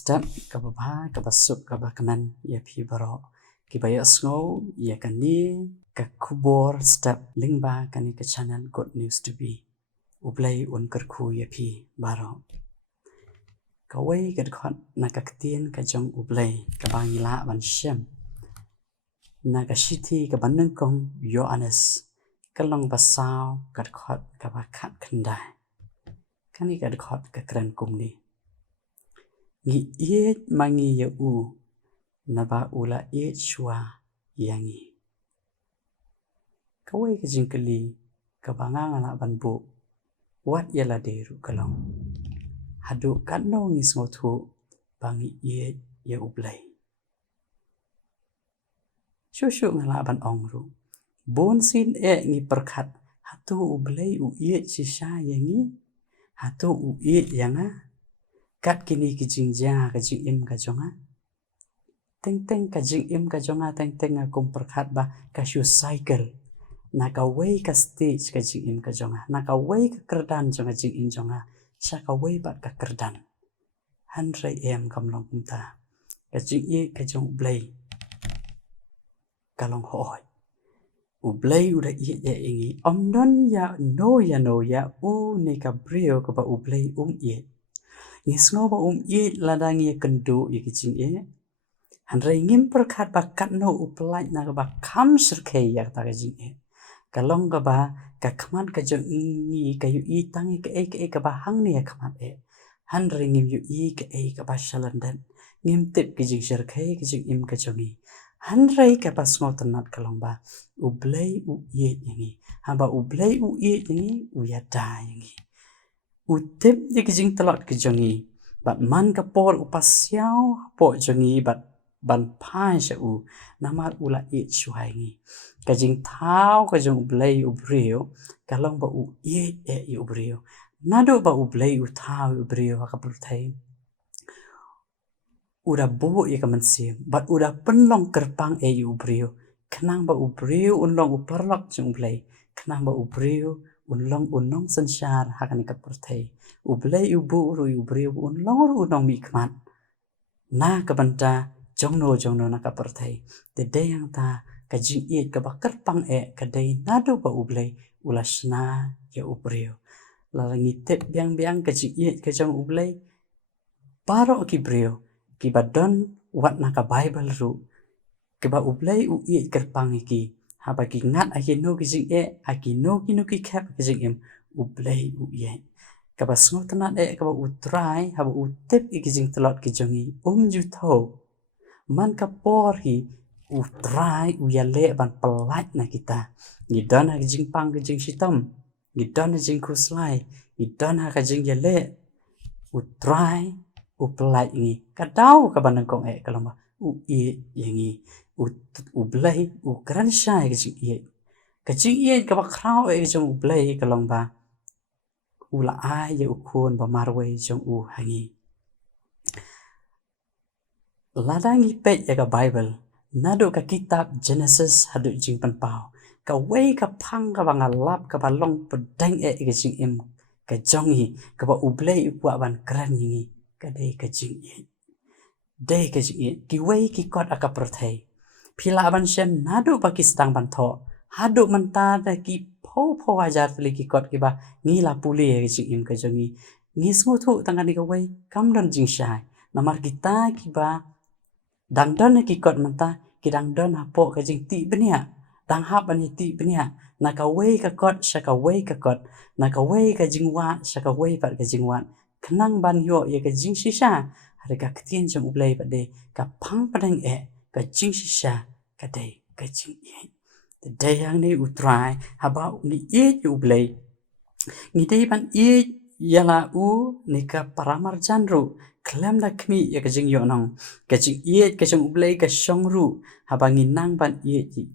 step kababa kabasuk kabakanan ya pi baro kibaya sngo ya kani ka kubor step lingba kani ka channel good news to be ublay un kerku ya pi baro kawai kad khot nakaktin ka jong ublay kabangila ban shem nakashiti ka banung kong yo anes kalong basau kad khot kabakat kendai kani kad khot ka kran kumni ngi iet mangi ya u naba ula iet shua yangi kawai ka jingkali kabanga ngala banbu wat yala deru kalong hadu kanno ngi sngotu bangi iet ya ublay shushu ngala ban ongru bon sin ngi perkat hatu ublay u iet shisha yangi hatu u iet yanga kat kini kijingja kajing im kajonga teng teng kajing im kajonga teng teng akum perkat ba kashu cycle nakaway ka stage kajing im kajonga nakaway ka kerdan jonga jing im jonga shakaway ba ka kerdan handrai em kamlong kumta kajing i kajong ublay kalong hoy ublay udah i ya ingi omdon ya no ya u ne ka brio ka ba ublay i ngisno ba i ladang ya kendu ya kicing handrai ngim perkat bakat no uplai na ba kam serkei ya ta kajing kalong ka ba ka khaman ka jong ngi ka yu i tangi ka ka ba hang ne ya khaman handrai ngim yu i ka ba shalandan ngim tip kijing serkei kijing im ka jongi handrai ka ba sngo tanat kalong ba ublay u yangi haba ublay u yangi u ya da yangi utip di kijing telot kijongi bat man kapol upasyao po jongi bat ban pai sha u namal ula shuaingi kajing thao kajong ublay ubrio kalong ba u ubrio nado ba ublay u thao ubrio ka perthai uda bo ya kamansim bat uda penlong kerpang ubrio kenang ba ubrio unlong uparlok jong ublay kenang ba ubrio unlong sanshar hakani ka perthai ublay ubu ru ubrio unlong mi kmat na ka banta jongno na ka perthai de yang ta ka jing ka bakar pang ka dai nado ba ublay ulasna ya ubrio larangi tep biang ka jing ka jong ublay paro ki brio ki badon wat na ka bible ru ke ba ublay kerpang ki haba ki ngat akino ki jing akino kino ki kap ki jing ublay ka ba sngo tanat ka ba utrai haba utip ki jing telot ki jongi ju tho man ka por hi utrai yale ban pelat na kita ngidon ha jing pang ki jing sitam ngidon ha jing kuslai ngidon ha ka jing yale utrai upelat ni kadau ka ban kong kalamba yangi ublay ukran shai ka jing ka ba krau jong ublay kalamba ula ya ukun ba marway jong hangi ladangi pet ya ka bible nado ka kitab genesis hadu jing panpao ka way ka pang ka bangalap ka balong pedang ka jing im ka jongi ka ba ublay ukwa ban kran ni ka dei ka jing dei ka jing ki way ki kot aka perthai phila ban shem nado pakistan ban tho hadu manta da ki pho ajar tli ki kot ki ba ngi la puli ka jing im ka jongi ngi smu thu tangani ka way kam don jing shai namar kita ki ba dang don ki kot manta ki dang don hapo ka jing ti benia dang hap ani ti benia na ka way ka kot sha ka way ka kot na ka way ka jing wa sha ka way pat ka jing wa khnang ban yo ye ka jing shisha har ka ktien jong ublay ba de ka phang padang ka jing shisha ka dei ka jing de yang ni utrai haba ni ublay ni dei ban yala u ni ka paramar janru klam da kmi ya ka jing yo nong ka jing ka jong ublay ka shongru haba nginang ban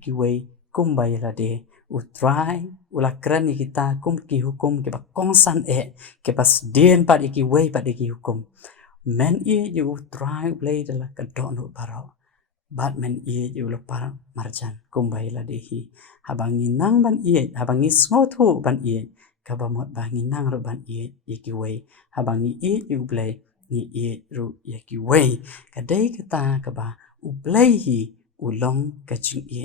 ki way kumbay la de utrai ula kran ni kita kum ki hukum ke ba kongsan ke pas dien pa ki way pa ki hukum men utrai ublay dala ka dono baro bat men yu la par marjan kumbay la de hi haba nginang ban haba ngisngo thu ban ka ba mot ba nginang ro ban ki way haba ngi ublay ngi e ru ya ki wei ka dei ka ta ka ba u play hi u long ka jing e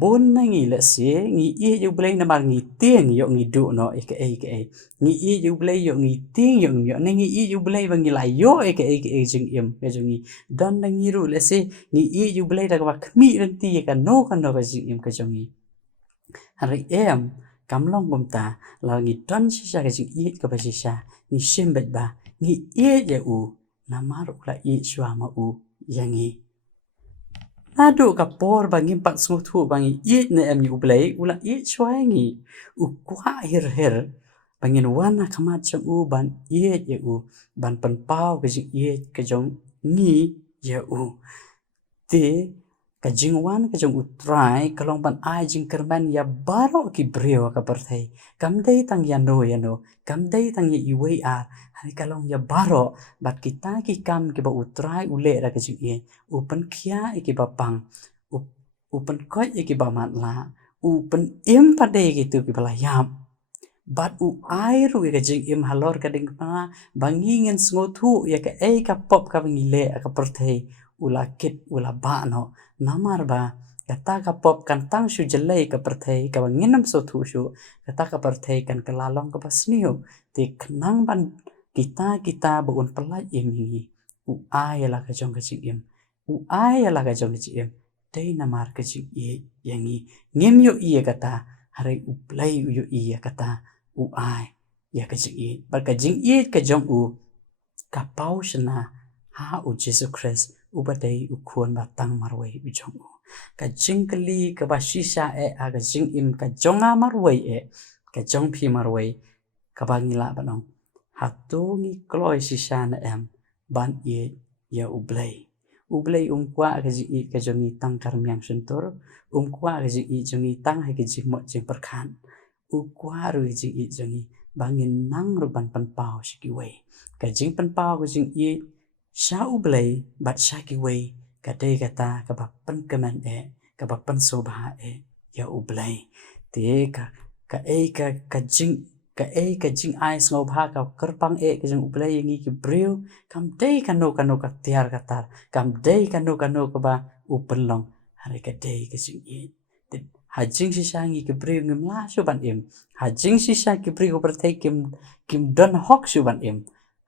bon na ngi la se ngi e ju play na mar ngi tieng yo ngi du no e ka ngi e ju play yo ngi tieng yo ngi e ju play ba ngi la yo e ka jing em ka jing don na ngi ru la se ngi e ju play da ka ba khmi ran ti ka no ka jing em ka jing hari em kam long bom ta la ngi don si sha ka jing e ka ba si sha ngi shem bet ba ngi e ya u na mar la e shwa ma u yangi nado ka por bangi pat smooth hu bangi e na em u play ula e shwa ngi u kwa her bangin wana kama chang u ban e ya u ban pan pau ka jing e ka jong ni ya u te ka jing wan ka jong utrai kalong ban ai jing kerman ya baro ki brio ka perthai kam dei tang ya no kam dei tang ya iwei a hai kalong ya baro bat kita ki kam ki ba utrai ule ra ka jing e upan khia e ki ba pang upan koi e ki ba mat la upan im pa dei ki tu ki ba yam bat u ai ru ka jing im halor ka ding pa bangingen sngotu ya ka e ka pop ka bangile ka perthai ula kit ula ba no namar ba kata ka pop kan tang shu jelai ka perthai ka banginam so thu shu kata ka perthai kan kelalong ka pasniu te khnang ban kita ba un pelai imi u ai la ka jong ka jing im u ai la ka jong ka jing im dei namar ka jing e yangi ngem yo i kata hari u play yo i kata u ai ya ka jing e ba ka jing e ka jong u ka pau shna ha u Jesus Christ u ba dei u khon ba tang marwei u jong u ka jing kali ka ba shisha e a ka jing im ka jonga marwei e ka jong phi marwei ka ba ngila ba nong ha tu ngi kloi shisha na em ban e ya u blai kwa ka jing e ka jong i tang kar myang suntur kwa ka jing i jong i tang ha ka jing mo jing perkhan kwa ru jing i jong i bangin nang ru ban pan pau shi ki wei ka jing pan pau ka jing i sha u blai bat sha ki wei ka dei ka ta ka ba pan kaman e ka ba pan so ba e ya u blai te ka e ka jing ai sngo ba ka kerpang e ka jing u blai ngi ki breu kam dei ka no ka tiar ka tar kam dei ka no ka ba u penlong hari ka dei ka jing i hajing si sangi ki breu ngim la shu ban im hajing si sa ki breu berthai kim don hok shu ban im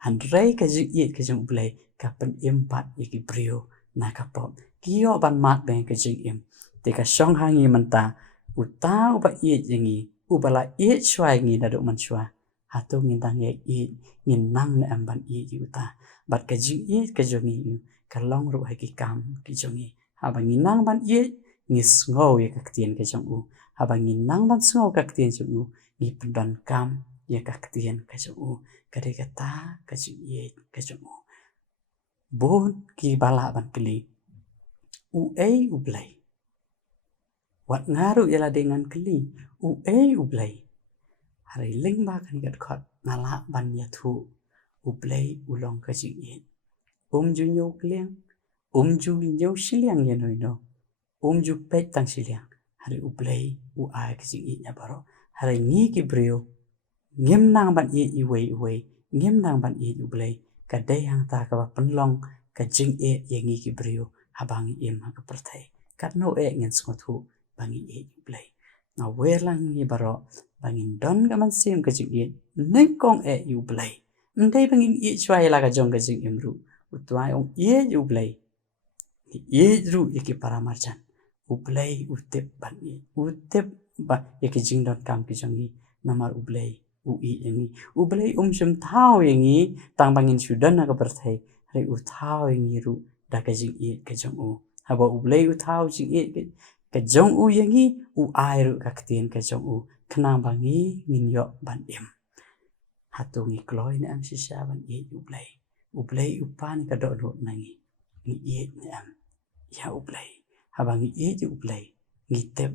han rei ka jing i ka jing blai ka pen im pat i ki breu na ka pop kio ban mat ben ka jing im te ka shong hangi manta u ta u ba i jingi u bala i shwai ngi na do man shwa hatu ngin dang ye i ngin nang na am ban i u ta bat ka jing i ka jong i ka long ru hai ki kam ki jong i ha ba ngin nang ban i ngi sngow ye ka ktien ka jong u ha ba ngin nang ban sngow ka ktien jong u ngi pendan kam ye ka ktien ka jong u ka de ka ta ka jing i ka jong u bon ki bala ban kli u ei u blai wat ngaru yala dengan kli u ei u blai hari ling ba kan gat khot ngala ban ya thu u blai u long ka jing i ju nyo kliang ju nyo shiliang ye noi no ju pet tang shiliang hari u blai u ai ka jing i nya baro hari ngi ki breu ngem nang ban i wei ngem nang ban i u blai ka dei hang ta ka ba penlong ka jing e ye ngi ki breu habang i em ha ka perthai kat no e ngen sngo thu bangi e u blai na welang ngi baro bangin don ka man sim ka jing e neng kong e u blai ndai bangin i chwai la ka jong ka jing em ru u twai ong e u blai e ru e ki paramarjan u blai u tep ban i u tep ba ye ki jing don kam ki jong i namar u blai u i yangi u blai shum thao yangi tang bangin sudan na ka perthai hari u thao yangi ru da ka jing i ka jong u haba u blai u thao jing i ka jong u yangi u ai ru ka ktien ka jong u khnang bangi ngin yo ban em hatu ngi kloi na am shisha ban e u blai u pan ka do do nangi ngi e na am ya u blai haba ngi e u blai ngi tep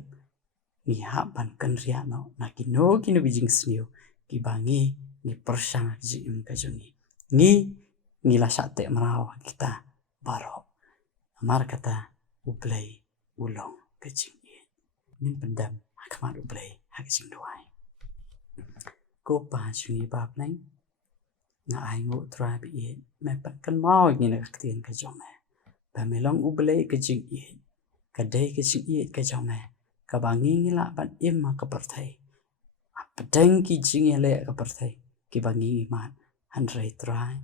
ngi ha ban kan ria no na ki no bijing snio ki bangi ngi persang ji im ka jongi ngi la sate mrao kita baro amar kata u blai u long ka jing e nin pendam akmat u blai ha ka jing doai ko pa chui bab nai na ai ngu tra bi ye me pan kan mau ngi na tin ka jong me ba me long u ble ka jing ye ka dei ka jing ye ka jong me ka ba ngi la ban im ma ka par thai a deng ki jing ye le ka par thai ki ba ngi ma han rai trai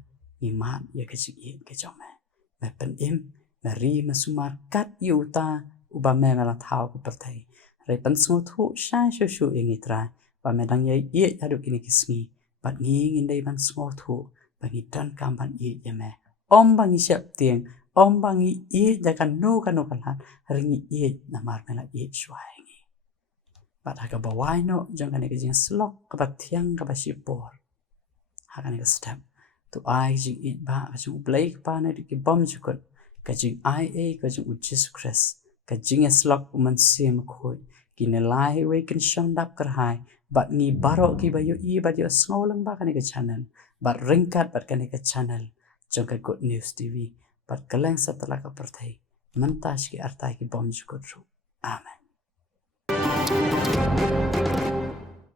ni ma ye ka jing ye ka jong me pan im na ri ma sumar kat yu ta u ba me la thao ka par thai rai pan sngo thu sha shu shu ngi trai ba me dang ye adu ki ni kisni bat ngi ngin dei ban sngo thu ba ngi tan kam ban ye me bang ngi siap tieng bang ngi ja kan no kan ringi na mar me la shwai ngi bat ha ka ba wai no jong kan ke jing slok ka ba thiang ka ba sipor ha kan ke step tu ai jing ba ka jing play pa na ki bom jukot ka jing ka jing Jesus Christ ka jing slok man sim khoi ki ne lai we kan shang dap kar hai bat ni baro ki ba yo ba yo sngolang ba kan ke channel bat ringkat bat kan ke channel jong ka Good News TV bat kaleng satala ka perthai mantas ki artai ki bom jukot ru amen